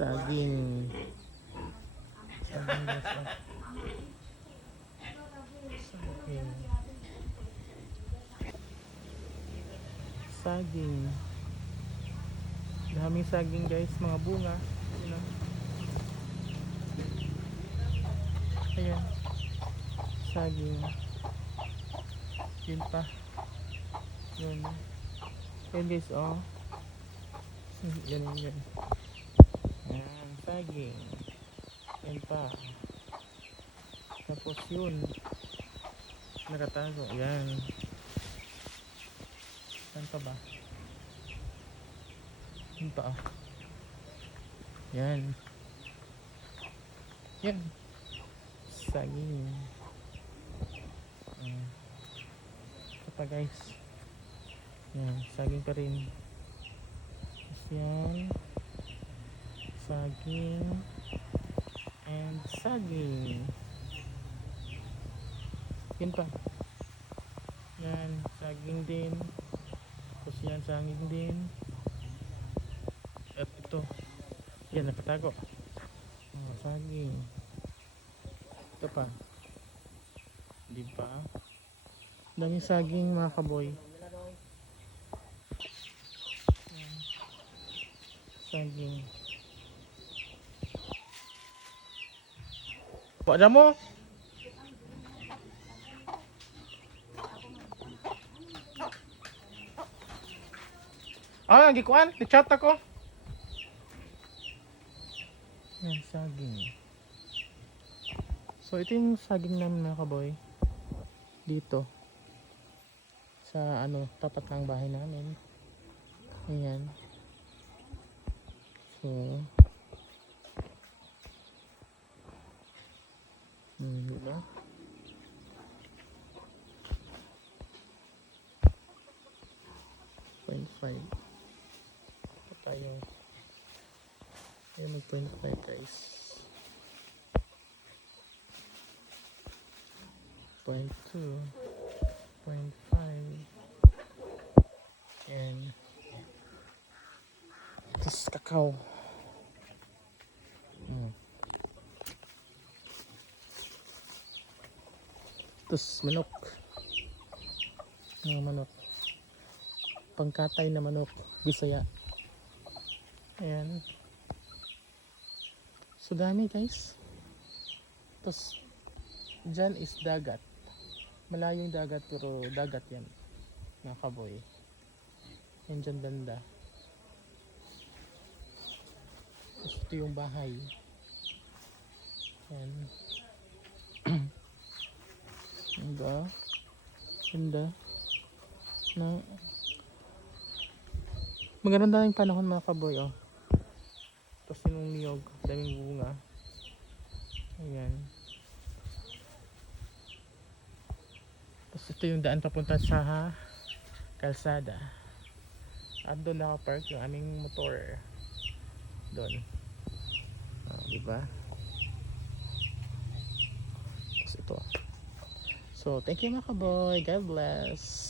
Saging. Saging guys. Saging. Saging. Daming saging guys, mga bunga. You know? Ayan. Saging. Yun pa. Yun. Ayan guys, oh. Yan. Ayan, saging. Yan pa. Tapos yun. Nakatago. Yan. Saan pa ba? Yun pa, oh. Yan. Yan. Saging. Ito pa guys. Yan. Saging pa rin. Tapos yan. Saging. And saging. Yan pa. Yan. Saging din. Tapos yan. Saging din. At ito. Yan. Nakatago. Oh, saging. Ito pa. Di ba? Daming saging mga kaboy. Yan. Saging. Wala mo? Ah, gikuan, i-chat ako. Yan, saging. So ito yung saging namin mga kaboy. Dito. Sa ano, tapat ng bahay namin. Ayan. So diba? .5 ito tayo. Ayan, mag 0.5 guys. 0.2 0.5 and tapos kakao. Tapos manok. Mga manok. Pangkatay na manok. Bisaya. Ayan. So dami guys. Tapos dyan is dagat. Malayong dagat pero dagat yan. Mga kaboy. Yan dyan banda. Tapos ito yung bahay. Yan. Diba? Ganda. Na maganda yung panahon mga kaboy, oh. Tapos yung niyog, daming bunga. Ayan. Tapos ito yung daan papunta sa kalsada. At doon nakapark yung aming motor. Doon. Oh, diba? Tapos ito. So, thank you mga kaboy. God bless.